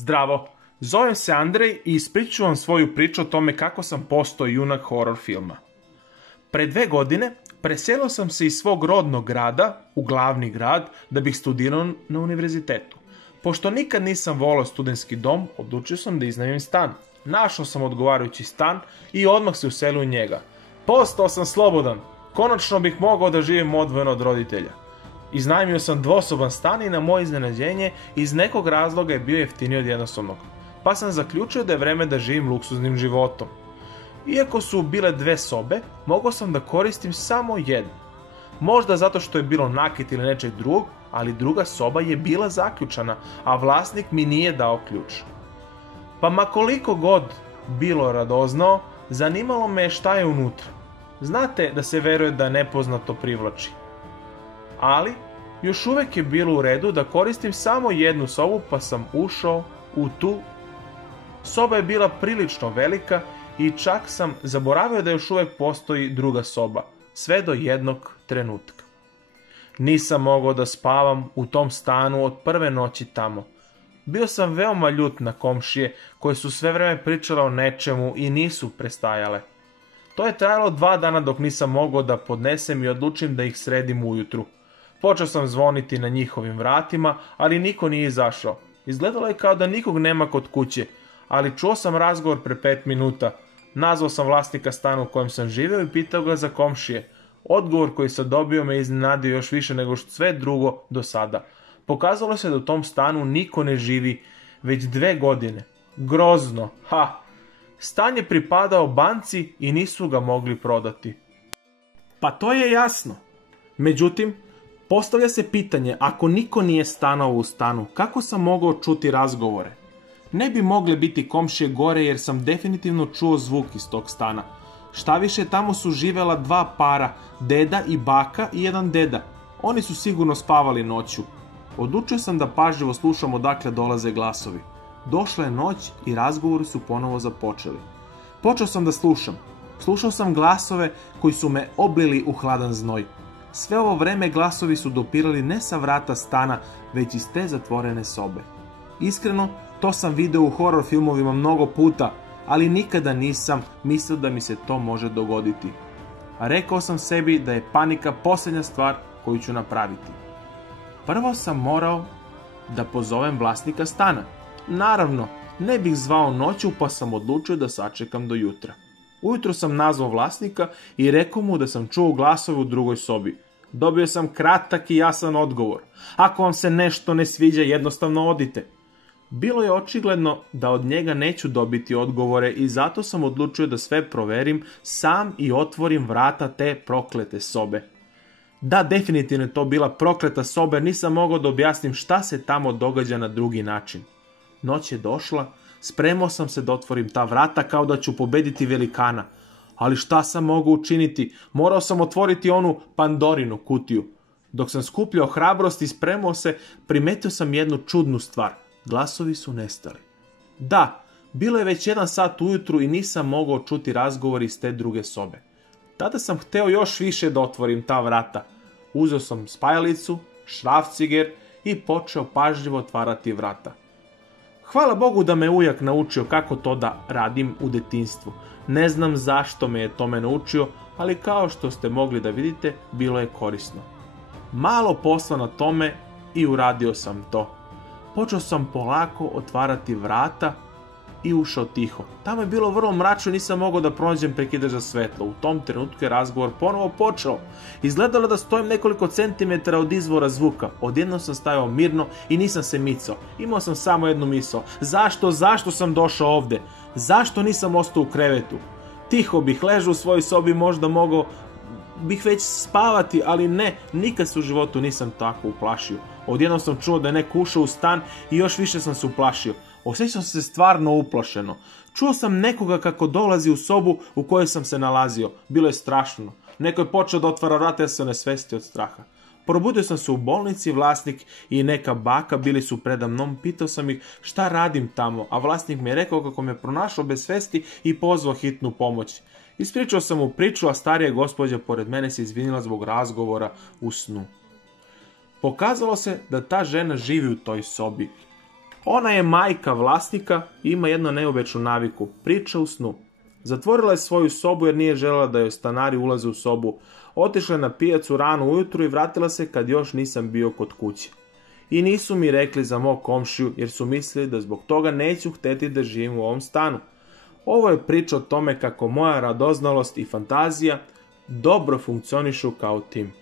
Zdravo, zovem se Andrej i ispričat ću vam svoju priču o tome kako sam postao junak horor filma. Pre 2 godine preselio sam se iz svog rodnog grada u glavni grad da bih studirao na univerzitetu. Pošto nikad nisam volao studentski dom, odlučio sam da iznajmim stan. Našao sam odgovarajući stan i odmah se uselio u njega. Postao sam slobodan, konačno bih mogao da živim odvojeno od roditelja. Iznajmio sam dvosoban stan i na moje iznenađenje iz nekog razloga je bio jeftiniji od jednosobnog. Pa sam zaključio da je vreme da živim luksuznim životom. Iako su bile 2 sobe, mogao sam da koristim samo jednu. Možda zato što je bilo nakit ili nečeg drugog, ali druga soba je bila zaključana, a vlasnik mi nije dao ključ. Pa ma koliko god bilo radoznao, zanimalo me je šta je unutra. Znate da se veruje da nepoznato privlači. Ali, još uvek je bilo u redu da koristim samo jednu sobu, pa sam ušao u tu. Soba je bila prilično velika i čak sam zaboravio da još uvek postoji druga soba, sve do jednog trenutka. Nisam mogao da spavam u tom stanu od prve noći tamo. Bio sam veoma ljut na komšije koje su sve vreme pričale o nečemu i nisu prestajale. To je trajalo 2 dana dok nisam mogao da podnesem i odlučim da ih sredim ujutru. Počeo sam zvoniti na njihovim vratima, ali niko nije izašao. Izgledalo je kao da nikog nema kod kuće, ali čuo sam razgovor pre 5 minuta. Nazvao sam vlasnika stana u kojem sam živeo i pitao ga za komšije. Odgovor koji sam dobio me iznenadio još više nego sve drugo do sada. Pokazalo se da u tom stanu niko ne živi već 2 godine. Grozno, ha! Stan je pripadao banci i nisu ga mogli prodati. Pa to je jasno. Međutim, postavlja se pitanje, ako niko nije stanovao u stanu, kako sam mogao čuti razgovore? Ne bi mogle biti komšije gore jer sam definitivno čuo zvuk iz tog stana. Šta više, tamo su živela 2 para, deda i baka i jedan deda. Oni su sigurno spavali noću. Odlučio sam da pažljivo slušam odakle dolaze glasovi. Došla je noć i razgovori su ponovo započeli. Počeo sam da slušam. Slušao sam glasove koji su me oblili u hladan znoj. Sve ovo vreme glasovi su dopirali ne sa vrata stana, već iz te zatvorene sobe. Iskreno, to sam video u horor filmovima mnogo puta, ali nikada nisam mislio da mi se to može dogoditi. A rekao sam sebi da je panika posljednja stvar koju ću napraviti. Prvo sam morao da pozovem vlasnika stana. Naravno, ne bih zvao noću, pa sam odlučio da sačekam do jutra. Ujutro sam nazvao vlasnika i rekao mu da sam čuo glasove u drugoj sobi. Dobio sam kratak i jasan odgovor. Ako vam se nešto ne sviđa, jednostavno odite. Bilo je očigledno da od njega neću dobiti odgovore i zato sam odlučio da sve proverim sam i otvorim vrata te proklete sobe. Da, definitivno je to bila prokleta soba jer nisam mogao da objasnim šta se tamo događa na drugi način. Noć je došla, spremao sam se da otvorim ta vrata kao da ću pobediti velikana. Ali šta sam mogao učiniti? Morao sam otvoriti onu Pandorinu kutiju. Dok sam skupljao hrabrost i spremao se, primetio sam jednu čudnu stvar. Glasovi su nestali. Da, bilo je već 1 sat ujutru i nisam mogao čuti razgovor iz te druge sobe. Tada sam hteo još više da otvorim ta vrata. Uzeo sam spajalicu, šrafciger i počeo pažljivo otvarati vrata. Hvala Bogu da me ujak naučio kako to da radim u detinjstvu. Ne znam zašto me je tome naučio, ali kao što ste mogli da vidite, bilo je korisno. Malo posla na tome i uradio sam to. Počeo sam polako otvarati vrata i ušao tiho. Tamo je bilo vrlo mračno i nisam mogao da pronađem prekidač za svetlo. U tom trenutku je razgovor ponovo počeo. Izgledalo da stojim nekoliko centimetara od izvora zvuka. Odjednom sam stajao mirno i nisam se micao. Imao sam samo jednu misao. Zašto sam došao ovde? Zašto nisam ostao u krevetu? Tiho bih ležao u svojoj sobi, možda mogao bih već spavati, ali ne, nikad se u životu nisam tako uplašio. Odjednom sam čuo da je neko ušao u stan i još više sam se uplašio. Osjećao sam se stvarno uplašeno. Čuo sam nekoga kako dolazi u sobu u kojoj sam se nalazio. Bilo je strašno. Neko je počeo da otvara vrata, ja sam nesvesti od straha. Probudio sam se u bolnici, vlasnik i neka baka bili su preda mnom. Pitao sam ih šta radim tamo, a vlasnik mi je rekao kako me pronašao bez svesti i pozvao hitnu pomoć. Ispričao sam mu priču, a starija gospođa pored mene se izvinila zbog razgovora u snu. Pokazalo se da ta žena živi u toj sobi. Ona je majka vlasnika i ima jednu neobičnu naviku, priča u snu. Zatvorila je svoju sobu jer nije želela da joj stanari ulaze u sobu. Otišla je na pijacu rano ujutru i vratila se kad još nisam bio kod kuće. I nisu mi rekli za mog komšiju jer su mislili da zbog toga neću hteti da živim u ovom stanu. Ovo je priča o tome kako moja radoznalost i fantazija dobro funkcionišu kao tim.